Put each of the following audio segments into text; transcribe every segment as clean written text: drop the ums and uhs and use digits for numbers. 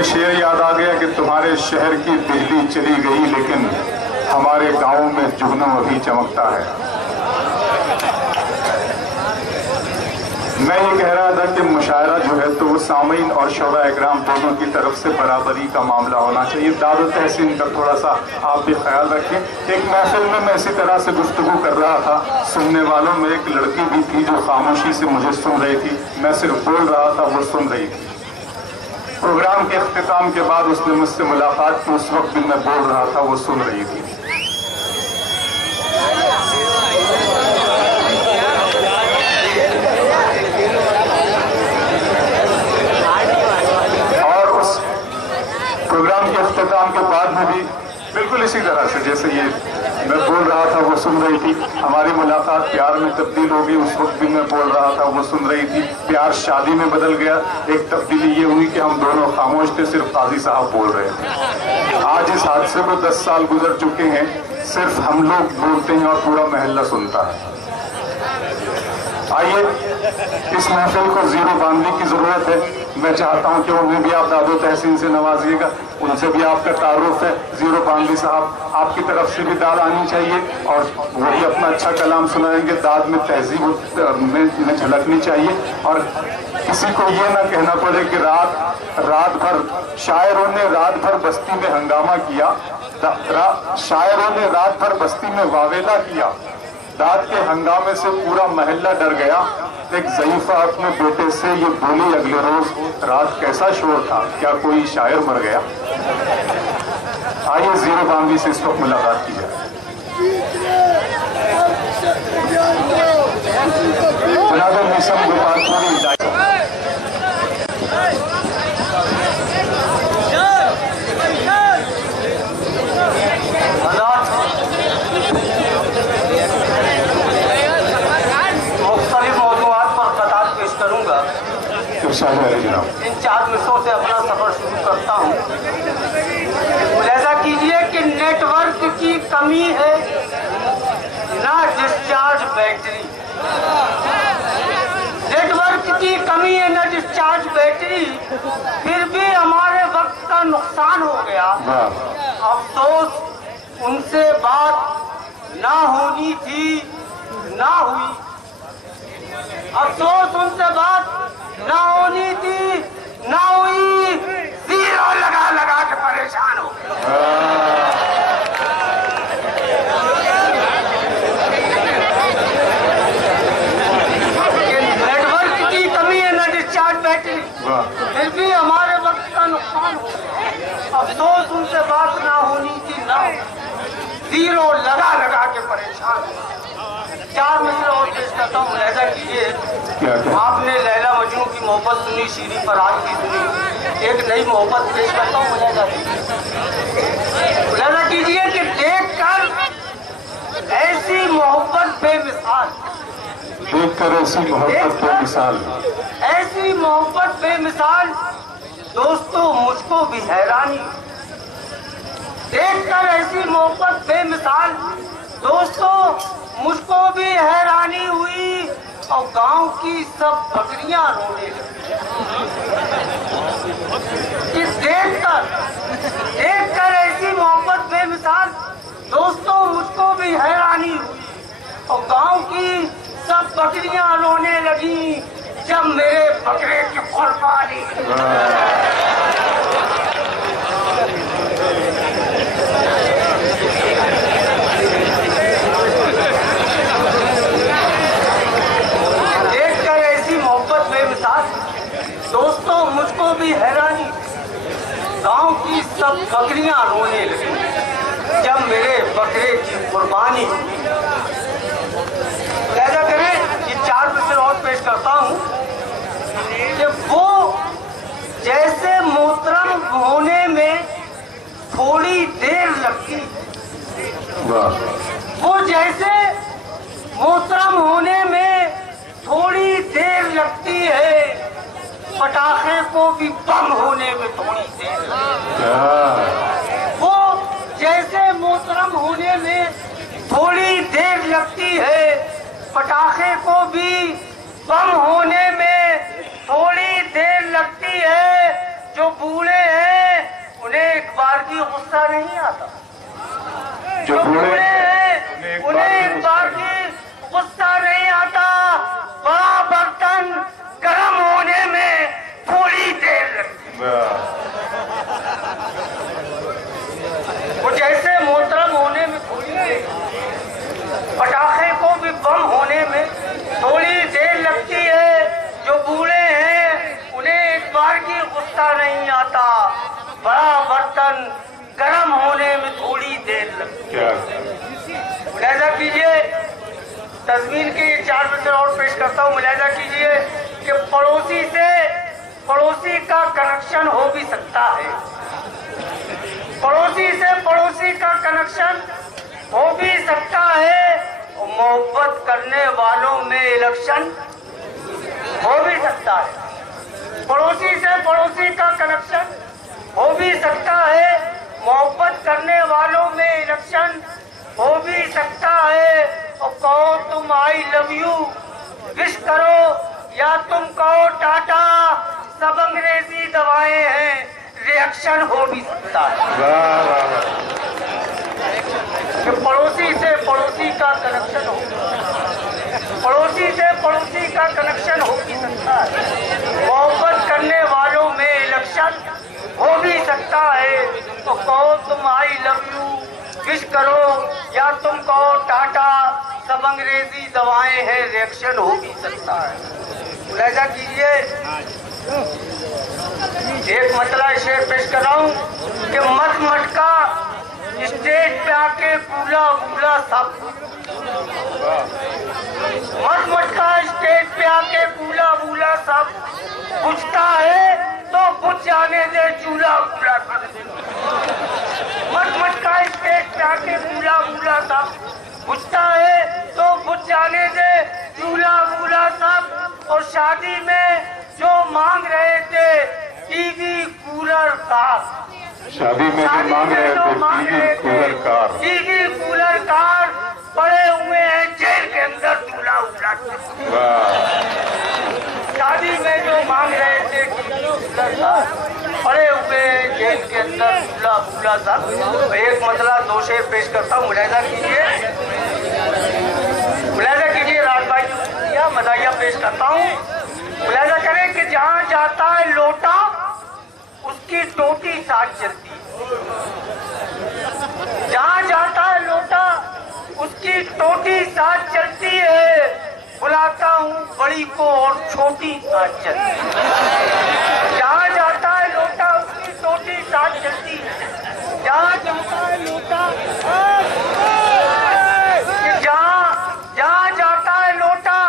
मुझे शेर याद आ गया कि तुम्हारे शहर की बिजली चली गई लेकिन हमारे गांव में जुगनू अभी चमकता है। मैं ये कह रहा था कि मुशायरा जो है तो वो सामीन और शोरा इकराम दोनों की तरफ से बराबरी का मामला होना चाहिए। दाद तहसीन का थोड़ा सा आप भी ख्याल रखें। एक महफिल में मैं इसी तरह से गुफ्तगू कर रहा था, सुनने वालों में एक लड़की भी थी जो खामोशी से मुझे सुन रही थी। मैं सिर्फ बोल रहा था, वो सुन रही थी। प्रोग्राम के इख्तिताम के बाद उसने मुझसे मुलाकात की, उस वक्त भी मैं बोल रहा था, वो सुन रही थी। प्रोग्राम के इख्तिताम के बाद में भी बिल्कुल इसी तरह से जैसे ये मैं बोल रहा था वो सुन रही थी। हमारी मुलाकात प्यार में तब्दील हो गई, उस वक्त भी मैं बोल रहा था वो सुन रही थी। प्यार शादी में बदल गया। एक तब्दीली ये हुई कि हम दोनों खामोश थे, सिर्फ काजी साहब बोल रहे थे। आज इस हादसे को 10 साल गुजर चुके हैं, सिर्फ हम लोग बोलते हैं और पूरा महल्ला सुनता है। आइए, इस महफिल को जीरो बांधने की जरूरत है। मैं चाहता हूं कि उन्हें भी आप दादो तहसीन से नवाजिएगा, उनसे भी आपका तारुफ है। जीरो बांधनी साहब, आपकी तरफ से भी दाद आनी चाहिए और वही अपना अच्छा कलाम सुनाएंगे। दाद में तहजीब में झलकनी चाहिए और किसी को ये ना कहना पड़े कि रात भर शायरों ने रात भर बस्ती में हंगामा किया, शायरों ने रात भर बस्ती में वावेला किया। दाद के हंगामे से पूरा महल्ला डर गया। एक ज़ईफा अपने बेटे से ये बोली अगले रोज, रात कैसा शोर था, क्या कोई शायर मर गया। आइए जीरो बांधी से इस वक्त मुलाकात की जाए। जनाब मिसम गोपालपुरी इन 4 मिनटों से अपना सफर शुरू करता हूँ। मुलाहिजा कीजिए कि नेटवर्क की कमी है, ना डिस्चार्ज बैटरी। नेटवर्क की कमी है, ना डिस्चार्ज बैटरी, फिर भी हमारे वक्त का नुकसान हो गया। अफसोस उनसे बात ना होनी थी, ना हुई। अफसोस उनसे बात ना होनी थी, ना हुई। जीरो लगा लगा के परेशान हो गए। नेटवर्क की कमी है, ना डिस्चार्ज बैटरी, फिर भी हमारे वक्त का नुकसान हो गया। अफसोस उनसे बात ना होनी थी, ना जीरो लगा लगा के परेशान हो गए। 4 मिनट और पेश करता हूँ। ऐसा कीजिए, आपने लैला मजनू की मोहब्बत सुनी, शीरी फराज की सुनी, एक नई मोहब्बत पेश करता हूँ। मुलाहिजा कीजिए कि देखकर ऐसी मोहब्बत बेमिसाल, देखकर ऐसी मोहब्बत बेमिसाल, ऐसी मोहब्बत बेमिसाल, दोस्तों मुझको भी हैरानी। देखकर ऐसी मोहब्बत बेमिसाल, दोस्तों मुझको भी हैरानी हुई और गांव की सब बकरियां रोने लगी। देखकर ऐसी मोहब्बत बेमिसाल, दोस्तों मुझको भी हैरानी हुई और गांव की सब बकरियां रोने लगी जब मेरे बकरे की कुर्बानी। दोस्तों मुझको भी हैरानी, गांव की सब बकरियां रोने लगी जब मेरे बकरे की कुर्बानी। ऐसा करें कि 4 मिनट और पेश करता हूं कि वो जैसे मोहतरम होने में थोड़ी देर लगती, वो जैसे मोहतरम होने में थोड़ी देर लगती है, पटाखे को भी बम होने में थोड़ी देर लगती है। वो जैसे मोहतरम होने में थोड़ी देर लगती है, पटाखे को भी बम होने में थोड़ी देर लगती है। जो बूढ़े हैं नहीं आता। जो बूढ़े हैं उन्हें एक बार भी गुस्सा नहीं आता। बड़ा बर्तन गर्म होने में थोड़ी देर लगती है। वो जैसे मोहतरम होने में थोड़ी देर, पटाखे को भी बम होने में थोड़ी देर लगती है। जो बूढ़े हैं उन्हें एक बार की गुस्सा नहीं आता। बड़ा बर्तन गर्म होने में थोड़ी देर लगती है। मुलाहिजा कीजिए, तस्वीर के 4 मिसरे और पेश करता हूँ। मुलाहिजा कीजिए कि पड़ोसी का कनेक्शन हो भी सकता है। पड़ोसी से पड़ोसी का कनेक्शन हो भी सकता है। और मोहब्बत करने वालों में इलेक्शन हो भी सकता है। पड़ोसी से पड़ोसी का कनेक्शन हो भी सकता है। मोहब्बत करने वालों में इलेक्शन हो भी सकता है। और कहो तुम आई लव यू विश करो या तुम कहो टाटा, सब अंग्रेजी दवाएं हैं, रिएक्शन हो भी सकता है। कि पड़ोसी से पड़ोसी का कनेक्शन हो, पड़ोसी से पड़ोसी का कनेक्शन हो भी सकता है। मोहब्बत करने वालों में इलेक्शन हो भी सकता है। तो कहो तुम आई लव यू विश करो या तुम कहो टाटा, सब अंग्रेजी दवाएं हैं, रिएक्शन हो भी सकता है। मुलाहिजा कीजिए, एक मतला शेर पेश कर रहा हूँ कि मत मटका स्टेज पे आके पूला पूला सब, मत मटका स्टेज पे आके पूला पूला सब, बुझता है तो बुझ जाने दे चूल्हा पूला सब। मत मटका स्टेज पे आके पूला पूला सब, बुझता है तो बुझ जाने दे चूल्हा पूला सब। और शादी में जो मांग रहे थे टीवी कूलर कार, शादी में जो मांग रहे थे टीवी कूलर कार पड़े हुए हैं जेल के अंदर दूल्हा उल्हा। शादी में जो मांग रहे थे टीवी कूलर कार पड़े हुए हैं जेल के अंदर दूल्हा उल्हा साहब। एक मतला 2 शेर पेश करता हूँ। मुलाहिजा कीजिए, मुलाहिजा कीजिए, राज भाई या मदाइया पेश करता हूँ। मुलाहिजा करें कि जहाँ जाता है लोटा उसकी टोटी साथ चलती है। जहाँ जाता है लोटा उसकी टोटी साथ चलती है। बुलाता हूँ बड़ी को और छोटी साथ चलती है। जहाँ जाता है लोटा उसकी टोटी साथ चलती है। जहाँ जाता है लोटा, जहाँ जाता है लोटा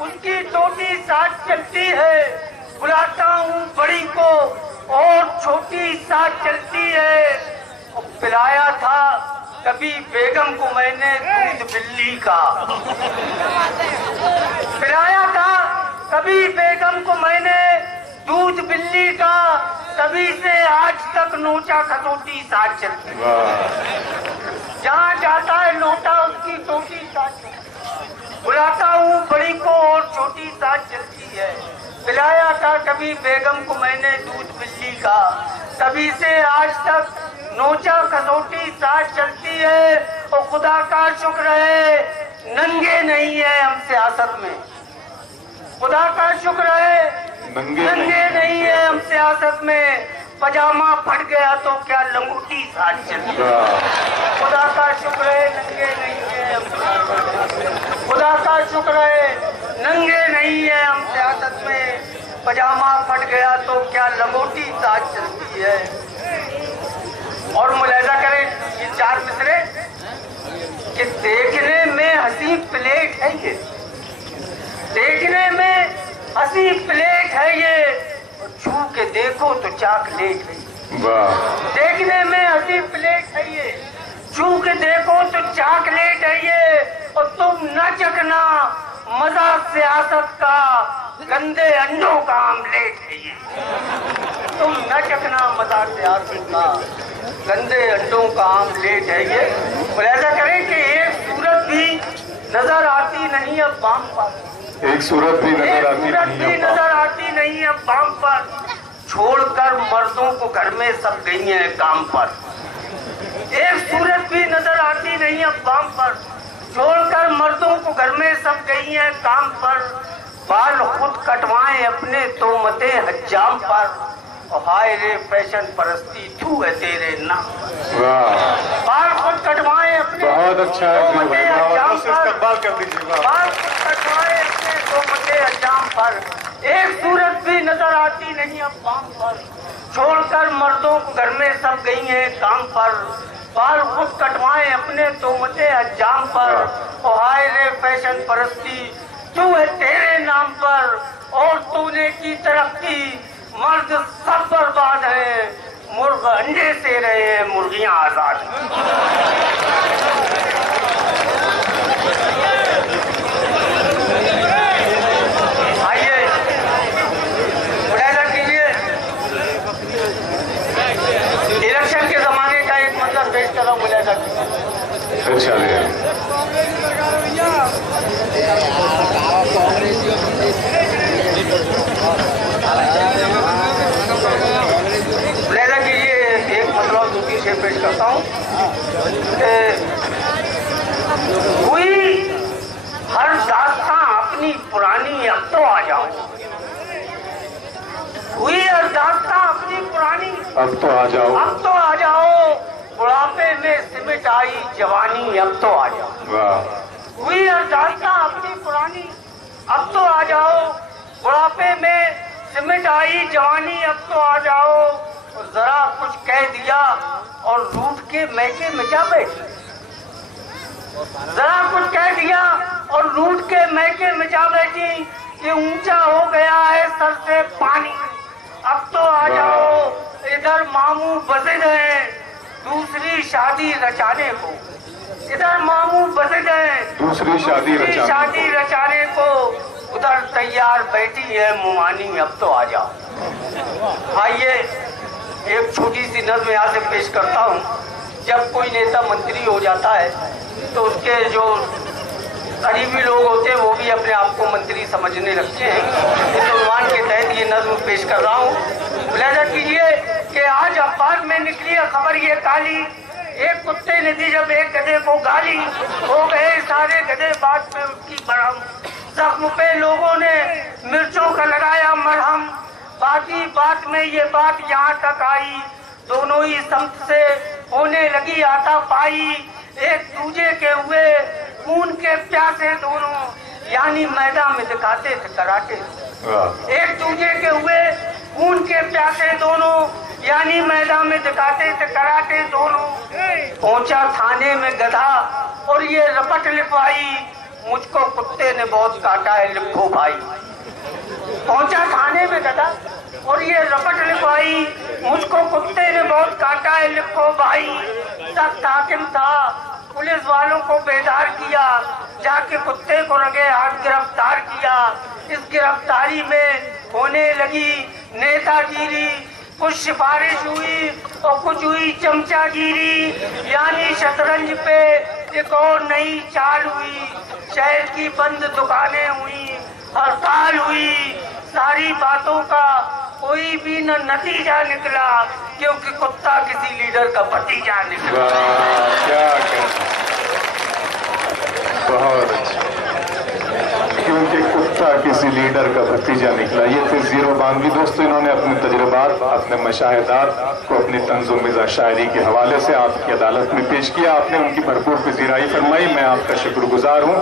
उसकी टोटी साथ चलती है। बुलाता हूँ बड़ी को और छोटी साथ चलती है। और पिलाया था कभी बेगम को मैंने दूध बिल्ली का, पिलाया था कभी बेगम को मैंने दूध बिल्ली का, तभी से आज तक नोचा खसोटी साथ चलती है। जहाँ जाता है लोटा उसकी टोटी साथ चलती है। बुलाता हूँ बड़ी को और छोटी साथ चलती है। पिलाया था कभी बेगम को मैंने दूध बिल्ली का, तभी से आज तक नोचा कसौटी साथ चलती है। और खुदा का शुक्र है नंगे नहीं है हम सियासत में, खुदा का शुक्र है नंगे नहीं है हम सियासत में। पजामा फट गया तो क्या लंगोटी साथ चलती है। खुदा का शुक्र है नंगे नहीं है हम सियासत में, खुदा का शुक्र है नंगे नहीं है हम सियासत में। पजामा फट गया तो क्या लंगोटी साथ चलती है। और मुलाहिजा करें ये 4 मिसरे कि देखने में हंसी प्लेट है ये, देखने में हंसी प्लेट है ये, छू के देखो तो चॉकलेट है। देखने में हंसी प्लेट है ये, छू के देखो तो चॉकलेट है ये। और तुम न चखना मजा सियासत का, गंदे अंडों का आमलेट है ये। तुम न चखना मजा सियासत का, गंदे अंडों का आमलेट है ये। और ऐसा करें कि एक सूरत भी नजर आती नहीं अब बाम पर, एक सूरत भी नजर आती नहीं अब बाम पर। छोड़कर मर्दों को घर में सब गई हैं काम पर, एक सूरत भी नजर आती नहीं अब बाम पर, छोड़कर मर्दों को घर में सब गई हैं काम पर। बाल खुद कटवाएं अपने तोमते हज्जाम पर, और हाय रे फैशन परस्ती थू है तेरे नाम। बाल खुद कटवाएं अपने, बहुत अच्छा है, तोमते हज्जाम पर, बाल कर दीजिए। बाल खुद कटवाएं अपने तोमते हज्जाम पर। एक सूरत भी नजर आती नहीं अब बाम पर, छोड़कर मर्दों को घर में सब गई हैं काम पर। बाल खुद कटवाएं अपने तोमते हज्जाम पर, और हाय रे फैशन परस्ती तू है तेरे नाम पर। और तूने की तरक्की, मर्द सब बर्बाद है, मुर्ग अंडे से रहे मुर्गियां आजाद। आइए मुलाहिजा कीजिए, इलेक्शन के जमाने का एक मंजर पेश कर रहा हूँ, मुलाहिजा कीजिए। अच्छा मुलाहिजा कीजिए, एक मतलब दूसरी से पेश करता हूँ। हुई हर दास्तां अपनी पुरानी, अब तो आ जाओ। हुई हर दास्तां अपनी पुरानी, अब तो आ जाओ। अब तो आ जाओ। बुढ़ापे में सिमट आई जवानी, अब तो आ जाओ। वाह। हुई हर दास्तां अपनी पुरानी, अब तो आ जाओ। बुढ़ापे में सिमट आई जवानी, अब तो आ जाओ। जरा कुछ कह दिया और रूठ के मैके में जा बैठी। जरा कुछ कह दिया और रूठ के मैके में जा बैठी कि ऊंचा हो गया है सर से पानी, अब तो आ जाओ। इधर मामू बजे गए दूसरी शादी रचाने को, इधर मामू बजे गए दूसरी शादी रचाने को। उधर तैयार बैठी है मुमानी, अब तो आ जाओ। आइए एक छोटी सी नज़्म यहाँ से पेश करता हूँ। जब कोई नेता मंत्री हो जाता है तो उसके जो करीबी लोग होते हैं वो भी अपने आप को मंत्री समझने लगते हैं। इस उन्वान के तहत ये नज़्म पेश कर रहा हूँ। मुलाहिजा कीजिए कि आज अखबार में निकली है खबर ये काली, एक कुत्ते ने दी जब एक गधे को गाली, हो गए सारे गधे बात पे उसकी बरहम। जख्म पे लोगों ने मिर्चों का लगाया मरहम, बाकी बात में ये बात यहाँ तक आई, दोनों ही समत से होने लगी आता पाई। एक दूजे के हुए खून के प्यासे दोनों, यानी मैदान में दिखाते थे कराटे। एक दूजे के हुए खून के प्यासे दोनों, यानी मैदान में दिखाते थे कराटे दोनों। पहुंचा थाने में गधा और ये रपट लिपाई, मुझको कुत्ते ने बहुत काटा है लिखो भाई। पहुंचा थाने में गधा और ये रपट लिपाई, मुझको कुत्ते ने बहुत काटा है लिखो भाई। सख्त हाकिम था, पुलिस वालों को बेदार किया, जाके कुत्ते को रंगे हाथ गिरफ्तार किया। इस गिरफ्तारी में होने लगी नेतागिरी, कुछ सिफारिश हुई और कुछ हुई चमचागिरी, यानी शतरंज पे एक और नई चाल हुई। शहर की बंद दुकानें हुई, हड़ताल हुई, सारी बातों का कोई भी न नतीजा निकला, क्योंकि कुत्ता किसी लीडर का भतीजा निकला। क्या बहुत अच्छा, क्योंकि कुत्ता किसी लीडर का भतीजा निकला। ये थे जीरो बानवी दोस्तों, इन्होंने अपने तजुर्बात, अपने मशाहिदात को अपनी तंज़ुम मिज़ा शायरी के हवाले से आपकी अदालत में पेश किया। आपने उनकी भरपूर पज़ीराई फरमाई, मैं आपका शुक्रगुजार हूँ।